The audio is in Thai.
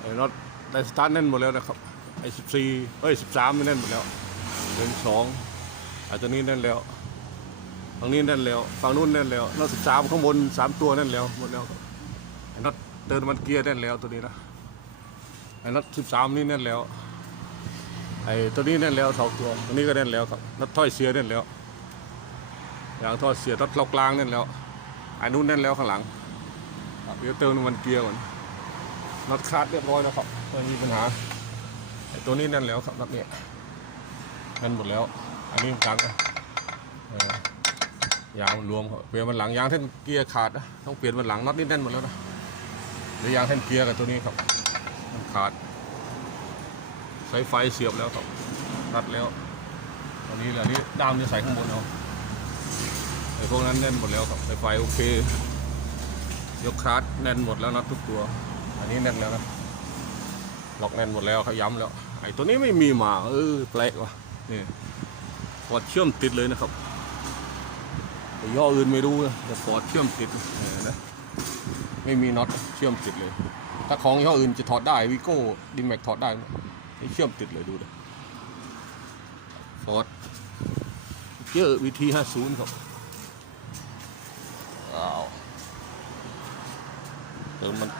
ไอ้น็อตได้สตาร์ทแน่นหมดแล้วนะครับ ไอ้สิบสี่เอ้ยสิบสามไม่แน่นหมดแล้วหนึ่งสองไอ้ตัวนี้แน่นแล้วฝั่งนี้แน่นแล้วฝั่งนู้นแน่นแล้วน็อตสิบสามข้างบนสามตัวแน่นแล้วหมดแล้วไอ้น็อตเติมน้ำมันเกียร์แน่นแล้วตัวนี้นะไอ้น็อตสิบสามนี่แน่นแล้ว ไอ้ตัวนี้แน่นแล้วสองตัวตัวนี้ก็แน่นแล้วครับน็อตถ้อยเสียแน่นแล้วยางท่อเสียน็อตล็อกกลางแน่นแล้วไอ้นู้นแน่นแล้วข้างหลัง เดี๋ยวเติมน้ำมันเกียร์ก่อนน็อตคาดเรียบร้อยแล้วครับไม่มีปัญหาไอตัวนี้แน่นแล้วครับน็อตเนี่ยแน่นหมดแล้ว อันนี้มันกลางนะยางมันรวมเปลี่ยนมันหลังยางแท่นเกียร์ขาดนะต้องเปลี่ยนมันหลังน็อตนี่แน่นหมดแล้วนะหรือยางแท่นเกียร์กับตัวนี้ครับมันขาดสายไฟเสียบแล้วครับรัดแล้วตอนนี้แหละนี่ด้ามจะใส่ข้างบนเอาไอ้พวกนั้นแน่นหมดแล้วครับสายไฟโอเค ยกคาร์ดแน่นหมดแล้วนะทุกตัว อันนี้แน่นแล้วนะล็อกแน่นหมดแล้วเขาย้ำแล้ว ไอ้ตัวนี้ไม่มีมาเออแปลกว่ะนี่ฟอร์ดเชื่อมติดเลยนะครับไอ้ย่ออื่นไม่รู้นะแต่ฟอร์ดเชื่อมติดเนี่ยนะไม่มีน็อตเชื่อมติดเลย ถ้าของยี่ห้ออื่นจะถอดได้วิโก้ดินแม็กถอดได้ไหมไม่เชื่อมติดเลยดูเลยฟอร์ดเยอะวิธีห้าศูนย์ครับ Permen.